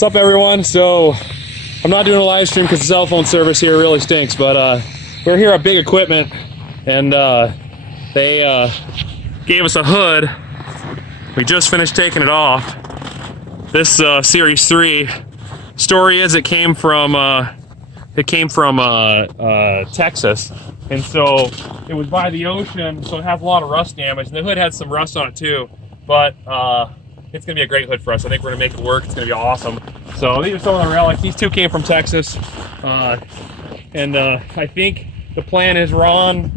What's up, everyone? So I'm not doing a live stream because the cell phone service here really stinks, but we're here at Big Equipment, and they gave us a hood. We just finished taking it off. This Series 3. Story is it came from Texas, and so it was by the ocean, so it has a lot of rust damage, and the hood had some rust on it too, but it's gonna be a great hood for us. I think we're gonna make it work. It's gonna be awesome. So these are some of the relics. These two came from Texas, and I think the plan is Ron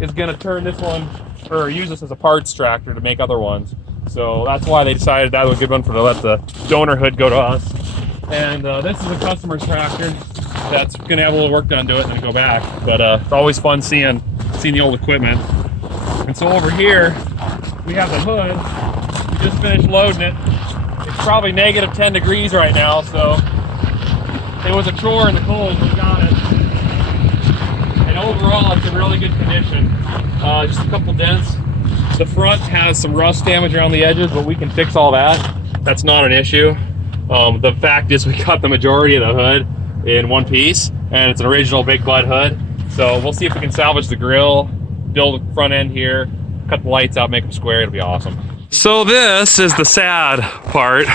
is gonna turn this one, or use this as a parts tractor to make other ones. So that's why they decided that was a good one to let the donor hood go to us. And this is a customer's tractor that's gonna have a little work done to it and then go back. But it's always fun seeing the old equipment. And so over here we have the hood. We just finished loading it. It's probably negative 10 degrees right now, so it was a chore in the cold. We got it. And overall, it's in really good condition. Just a couple dents. The front has some rust damage around the edges, but we can fix all that. That's not an issue. The fact is, we got the majority of the hood in one piece, and it's an original Big Bud hood. So we'll see if we can salvage the grill, build the front end here, cut the lights out, make them square. It'll be awesome. So this is the sad part.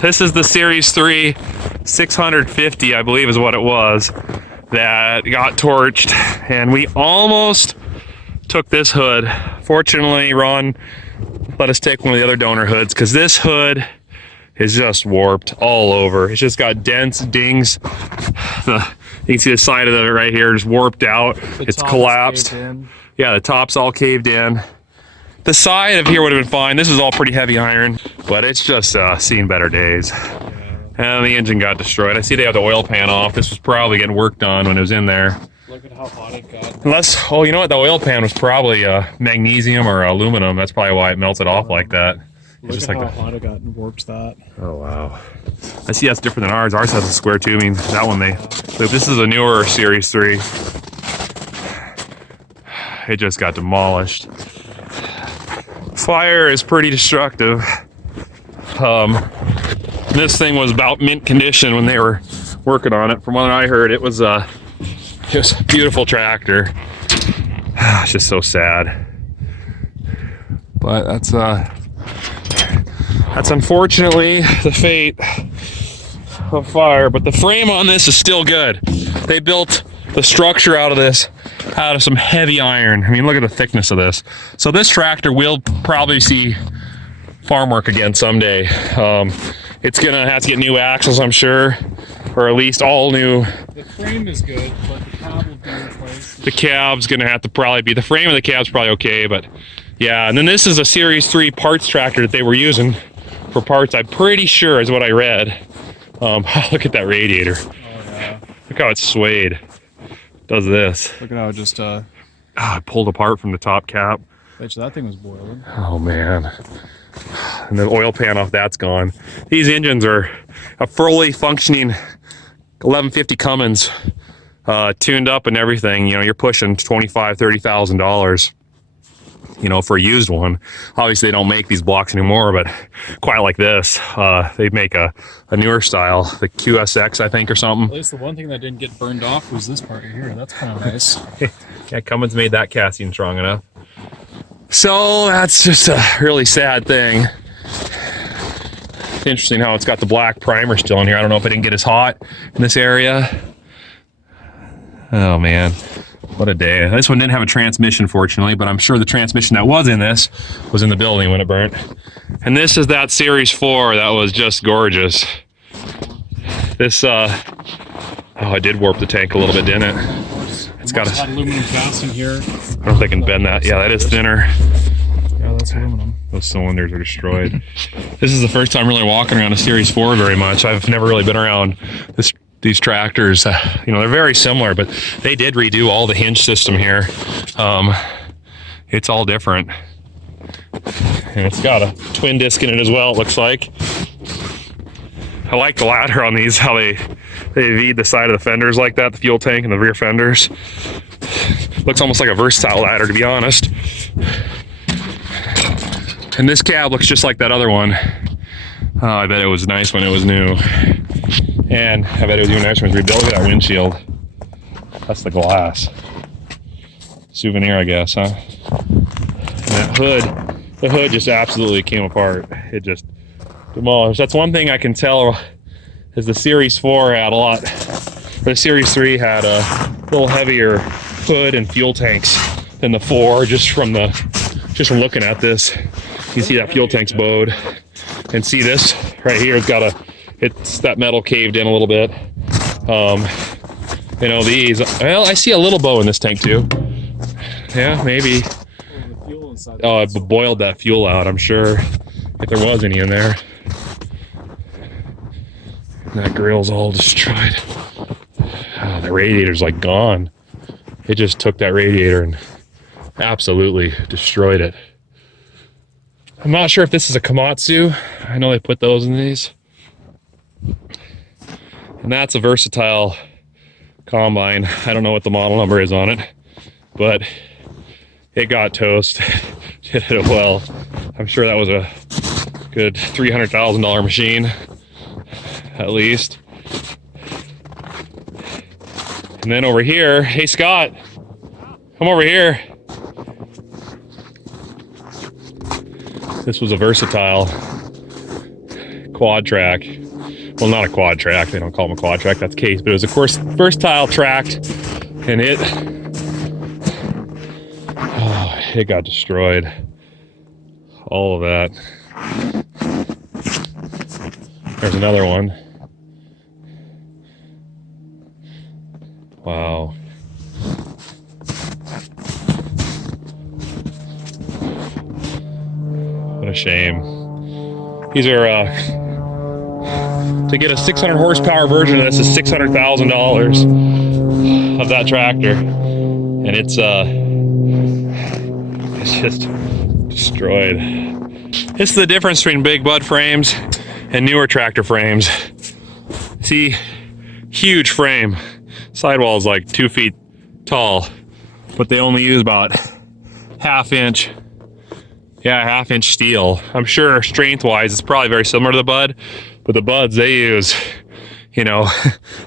This is the Series 3 650, I believe is what it was, that got torched, and we almost took this hood. Fortunately, Ron let us take one of the other donor hoods, because this hood is just warped all over. It's just got dents, dings. You can see the side of it right here is warped out. It's collapsed. Yeah, the top's all caved in. The side of here would have been fine. This is all pretty heavy iron, but it's just seen better days. And the engine got destroyed. I see they have the oil pan off. This was probably getting work done when it was in there. Look at how hot it got. Unless, oh, you know what? The oil pan was probably magnesium or aluminum. That's probably why it melted off like that. Look just at like how hot it got and warped that. Oh, wow. I see that's different than ours. Ours has a square tubing. That one this is a newer Series 3. It just got demolished. Fire is pretty destructive. This thing was about mint condition when they were working on it. From what I heard, it was a beautiful tractor. It's just so sad. But that's unfortunately the fate of fire. But the frame on this is still good. They built the structure out of some heavy iron. I mean, look at the thickness of this. So this tractor will probably see farm work again someday. It's gonna have to get new axles, I'm sure, or at least all new. The frame is good, but the cab will be replaced. The cab's gonna have to probably be, the frame of the cab's probably okay, but yeah. And then this is a Series 3 parts tractor that they were using for parts, I'm pretty sure, is what I read. Look at that radiator. Oh yeah. Look how it's swayed. Does this. Look at how it just it pulled apart from the top cap. Bet you that thing was boiling. Oh man. And the oil pan off that's gone. These engines are a fully functioning 1150 Cummins, tuned up and everything. You know, you're pushing $25,000-$30,000, you know, for a used one. Obviously they don't make these blocks anymore, but quite like this, they make a newer style, the QSX, I think, or something. At least the one thing that didn't get burned off was this part right here. That's kind of nice. Yeah, Cummins made that casting strong enough. So that's just a really sad thing. It's interesting how it's got the black primer still in here. I don't know if it didn't get as hot in this area. Oh man, what a day. This one didn't have a transmission, fortunately, but I'm sure the transmission that was in this was in the building when it burnt. And this is that Series 4 that was just gorgeous. This, oh, it did warp the tank a little bit, didn't it? It's got a aluminum fastening here. I don't know if they can bend that. Yeah, that is thinner. Yeah, that's aluminum. Those cylinders are destroyed. This is the first time really walking around a Series 4 very much. I've never really been around these tractors. You know, they're very similar, but they did redo all the hinge system here. It's all different. And it's got a twin disc in it as well, it looks like. I like the ladder on these, how they V'd the side of the fenders like that, the fuel tank and the rear fenders. Looks almost like a versatile ladder, to be honest. And this cab looks just like that other one. Oh, I bet it was nice when it was new. And I bet it was even nicer when it was rebuilt. Look at that windshield. That's the glass. Souvenir, I guess, huh? And that hood, the hood just absolutely came apart. It just demolished. That's one thing I can tell is the Series 4 had a lot, the Series 3 had a little heavier hood and fuel tanks than the 4, just from looking at this. You see that fuel tank's bowed. And see this right here, it's that metal caved in a little bit. You know, these, well, I see a little bow in this tank too. Yeah, maybe. Oh, I boiled that fuel out, I'm sure, if there was any in there. And that grill's all destroyed. Oh, the radiator's like gone. It just took that radiator and absolutely destroyed it. I'm not sure if this is a Komatsu. I know they put those in these. And that's a versatile combine. I don't know what the model number is on it, but it got toast. It did it well. I'm sure that was a good $300,000 machine, at least. And then over here, hey Scott, come over here. This was a versatile quad track. Well, not a quad track. They don't call them a quad track. That's case. But it was, of course, versatile tracked, and it got destroyed. All of that. There's another one. Wow. What a shame. These are, to get a 600 horsepower version of this is $600,000 of that tractor. And it's just destroyed. This is the difference between big bud frames and newer tractor frames. See, huge frame. Sidewall is like 2 feet tall, but they only use about half-inch steel. I'm sure strength-wise it's probably very similar to the Bud, but the Buds, they use, you know,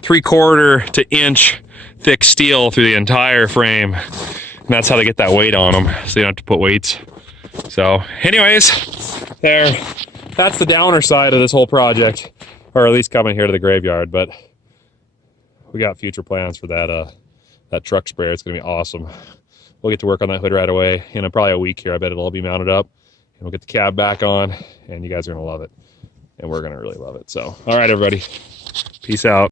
3/4 to inch thick steel through the entire frame. And that's how they get that weight on them, so they don't have to put weights. So anyways, that's the downer side of this whole project, or at least coming here to the graveyard. But we got future plans for that truck sprayer. It's gonna be awesome. We'll get to work on that hood right away. In probably a week here, I bet it'll all be mounted up. And we'll get the cab back on, and you guys are gonna love it. And we're gonna really love it. So, all right, everybody. Peace out.